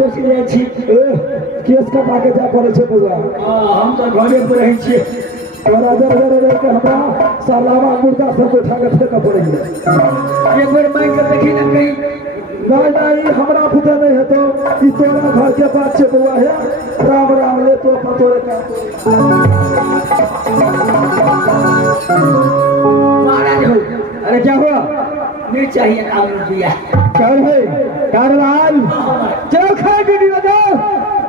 फंसी जाइ छी। केस कटा के जा पड़े छे बउआ। हम तो घरे पर रहै छियै। तोरा जर रह के हमरा सालावा मुर्दा सब उठा के फेंक पड़े है। एक बेर मांग के देखी ना कहीं। नहीं हमरा पुता नहीं है तो ई तोरा घर के बात छे बउआ है। राम राम ले तो पतोरे का महाराज हो। अरे क्या हुआ? नहीं चाहिए काम रुपया। चल है कारवाल चलो खा के दी बजा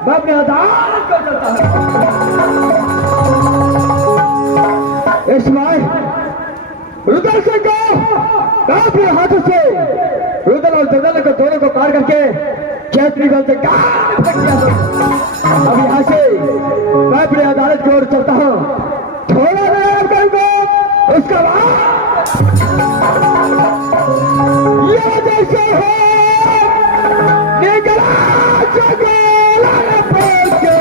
बाप ने आदान कर देता है। इस्माइल रुदल से कहो अपने हाथों से रुदल और ददल को दोनों को पार करके चैत्री गल से अब यहाँ से मैं अपने अदालत की ओर चलता हूँ। थोड़ा देर करूँगा उसका बाद ये जैसे हो निकला जगोला पहुंच के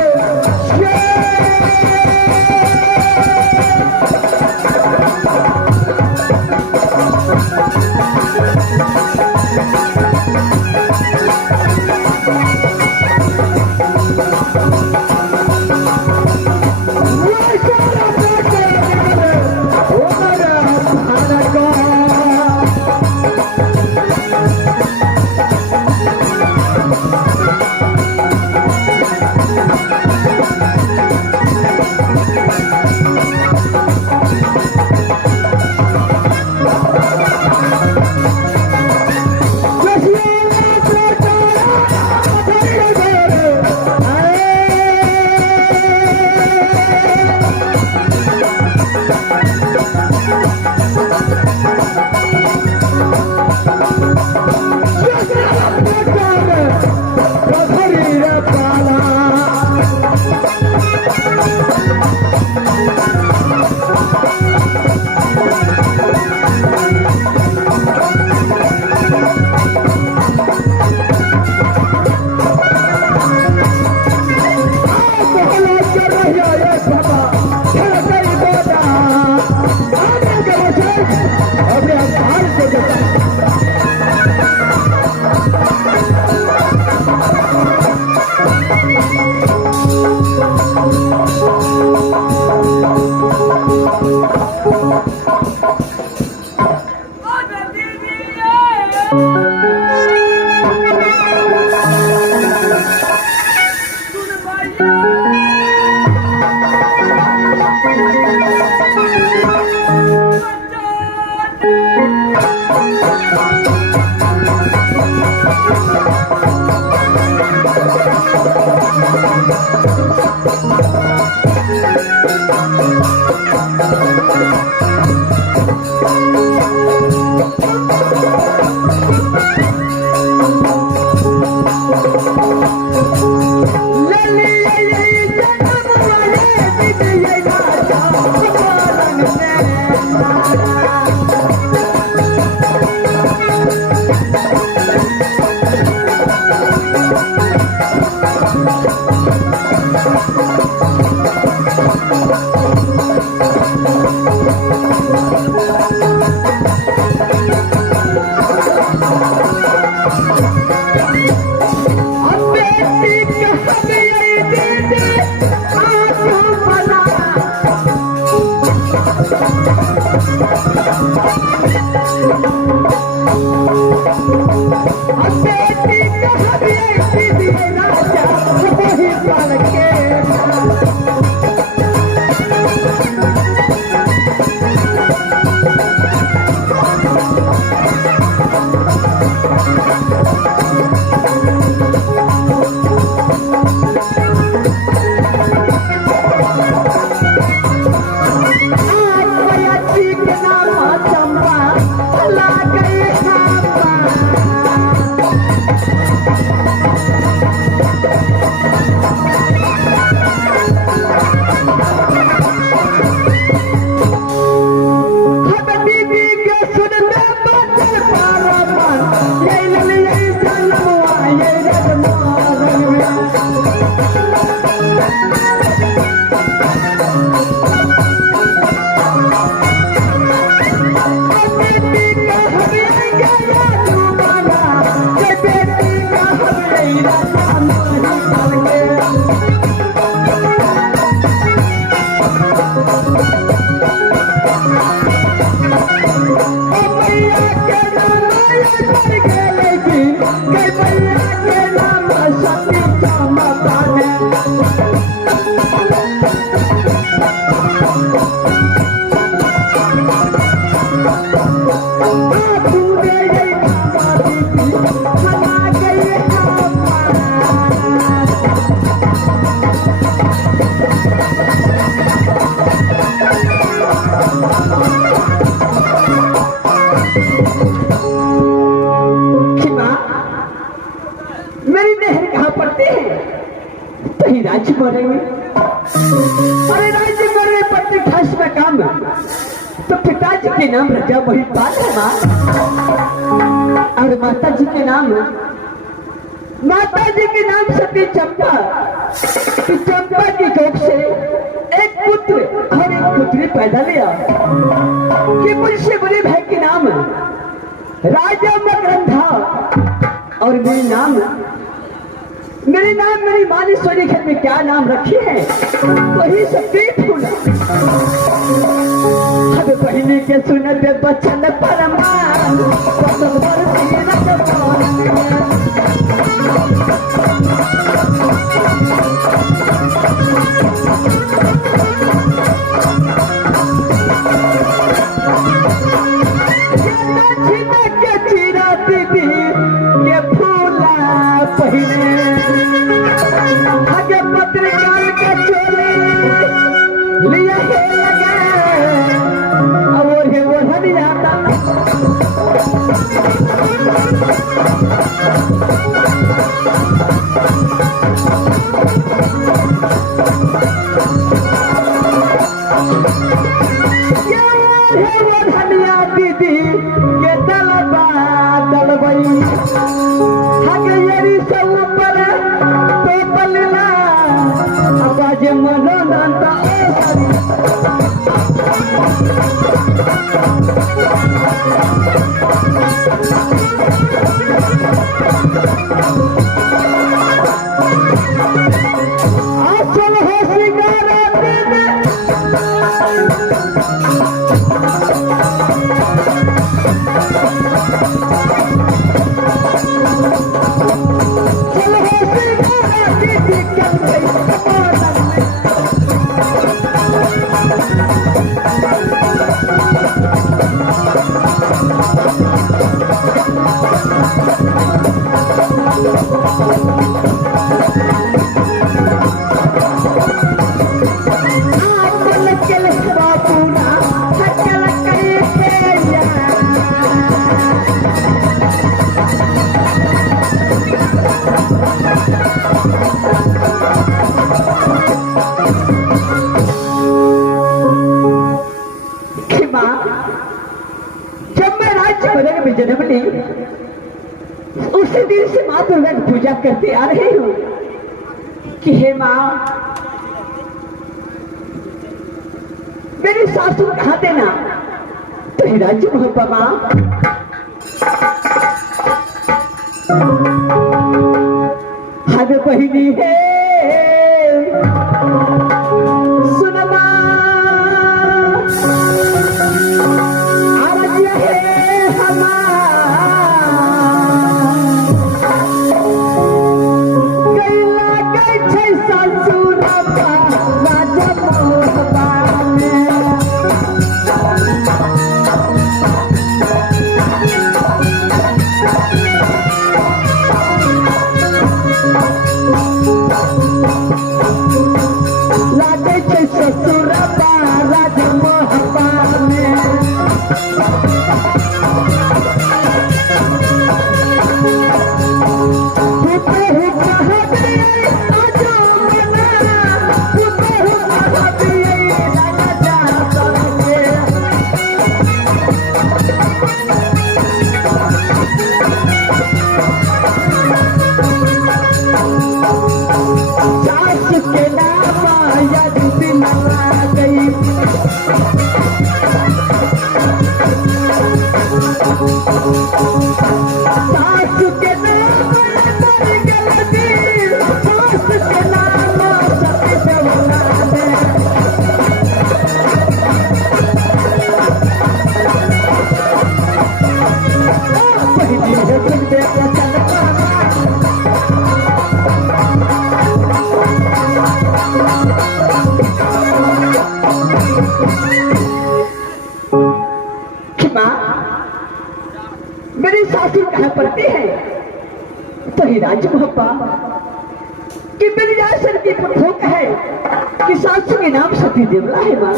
चंपा मेरी नहर कहाँ पड़ती है? तो ही राज्य बने में, अरे राज्य बने पड़ती ठस में काम, तो पिताजी के नाम राजा महिपाल है माँ, और माता जी के नाम सती चंपा। चंपा की कोख से एक पुत्र और एक पुत्री पैदा लिया कि मुझसे बड़े भाई के नाम राजा मकरंधा, और मेरी माँ ने सोनी खेत में क्या नाम रखी है, वही सती फूला। अब पहले के सुनते बचन परमान, लिया है लगा अब वो हट जाता। दीदी ये दलबा दलबई हगे यरी सब पर तो पलला आवाज मनोनंदा आचल हो सिंगारा जन्म ली उसी दिन से माँ दुर्गा की पूजा करते आ रही हूँ कि हे माँ मेरी सासू कहा देना तो ही राज्य मोहब्बा माँ। हद बहिनी है सुनमा मेरी सासू कहाँ पड़ती है तो ही राज्य मोहब्बा कि मेरी आसन की पुत्र है कि सासू के नाम सती देवला है माँ,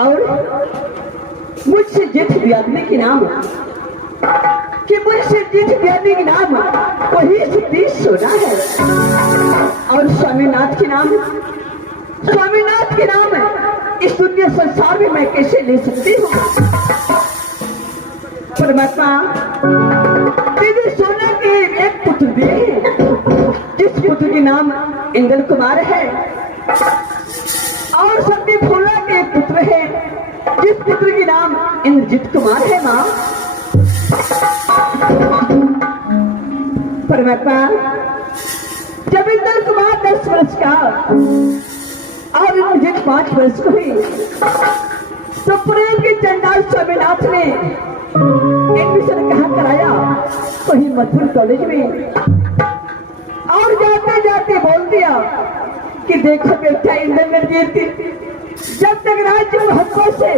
और मुझसे जेठ भी आदमी के नाम कि मुझसे जीत ज्ञानी के नाम वही सिद्धि सोना है, और स्वामीनाथ के नाम इस दुनिया संसार में मैं कैसे ले सकती हूँ। परमात्मा दीदी सोना के एक पुत्र भी है, जिस पुत्र के नाम इंद्र कुमार है, और सती फूला के पुत्र है, जिस पुत्र के नाम इंद्रजीत कुमार है। माँ परमात्मा जब इंद्र कुमार 10 वर्ष का और इंद्रजीत 5 वर्ष को हुई, तो प्रेम के चंडाल स्वामीनाथ ने एडमिशन कहाँ कराया? वही मथुर कॉलेज में। और जाते जाते बोल दिया कि देखो बेटा इंद्रजीत, जब तक राज्य महत्व से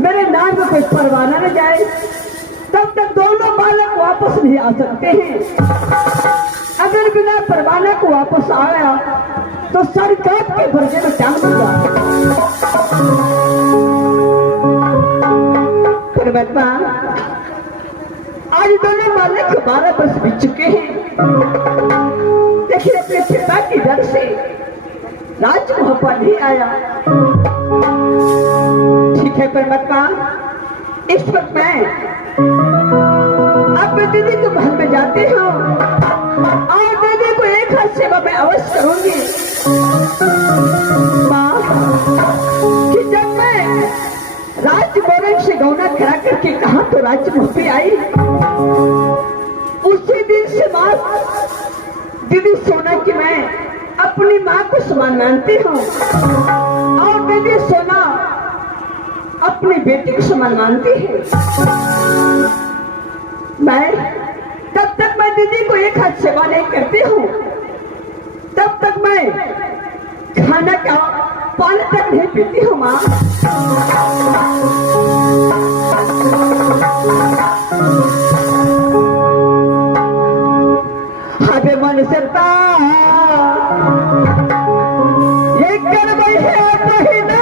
मेरे नाम में कोई परवाना न जाए, तब तक दोनों बालक वापस नहीं आ सकते हैं। अगर बिना परवाना को वापस आया तो सर काट के भरने में टांग दूंगा। परमात्मा आज दोनों बालक 12 वर्ष बीत चुके हैं। देखिए अपने पिता की डर से राजमोह पर नहीं आया। ठीक है परमात्मा, इस वक्त मैं अपने दीदी को महल में जाते हूँ और दीदी को एक हाथ सेवा मैं अवश्य करूंगी। माँ कि जब मैं राजमोहन से गौना करा करके कहा तो राजमोह पे आई, उसी दिन से माँ दीदी सोना की मैं अपनी माँ को समान मानती हूँ, और दीदी सोना अपनी बेटी को समान मानती है। तब तक मैं दीदी को एक हाथ सेवा नहीं करती हूँ, तब तक मैं खाना का पानी तक नहीं पीती हूँ। माँ हरे मन सरता ये कर है बहिना,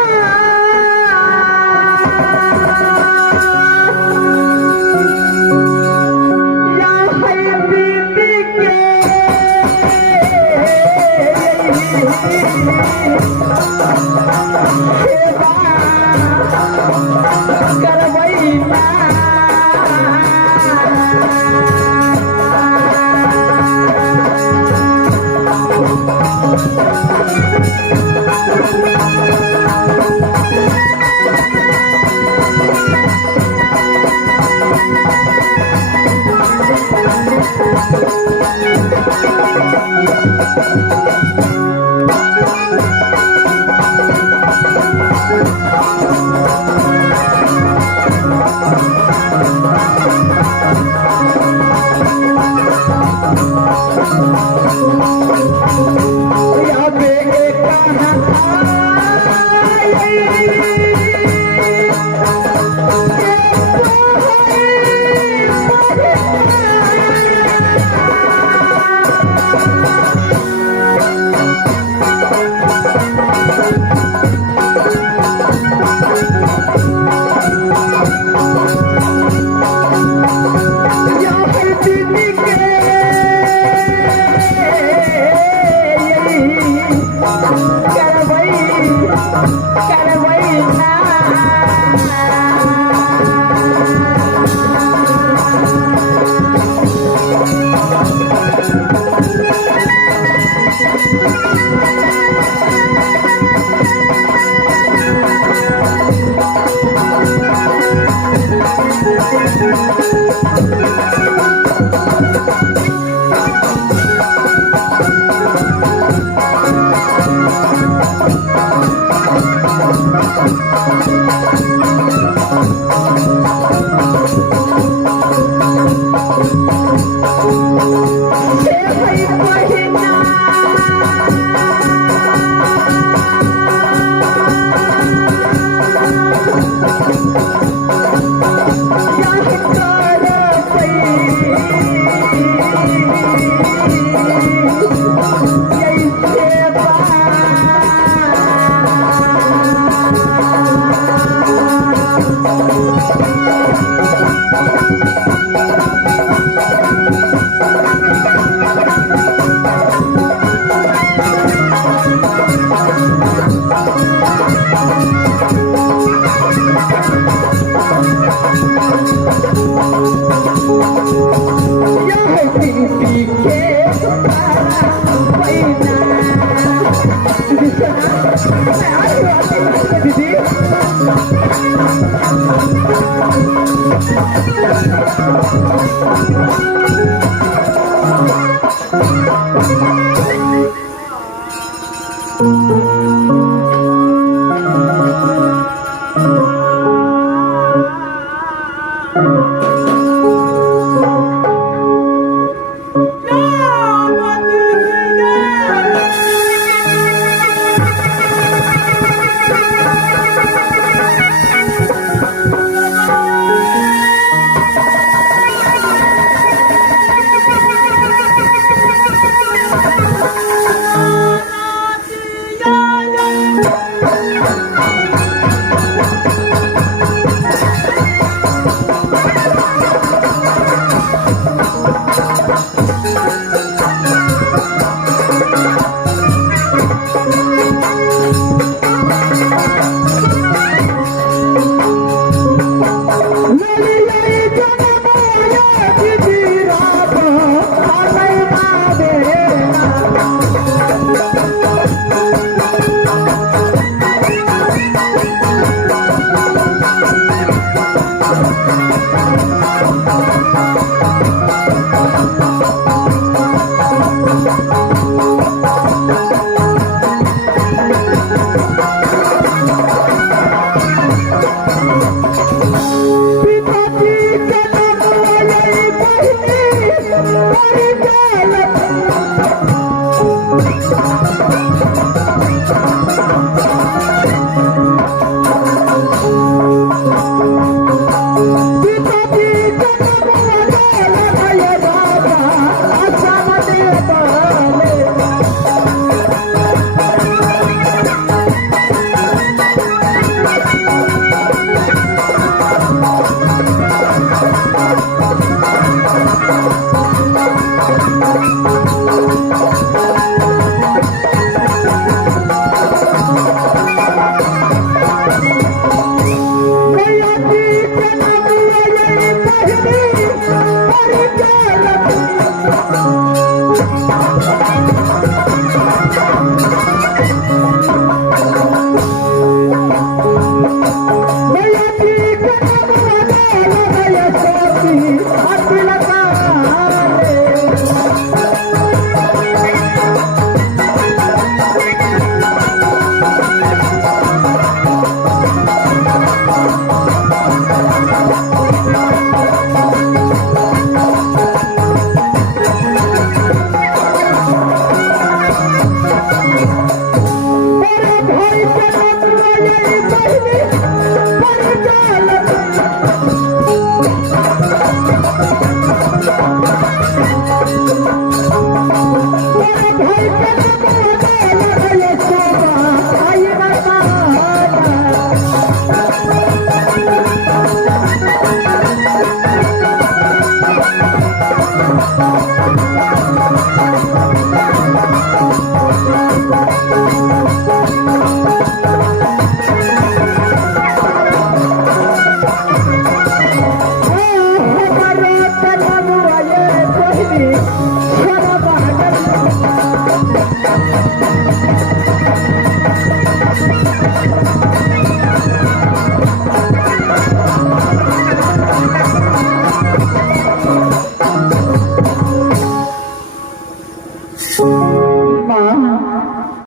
यह दीदी के तुम्हारा पैना दीदी सुना मैं आ रही हूँ दीदी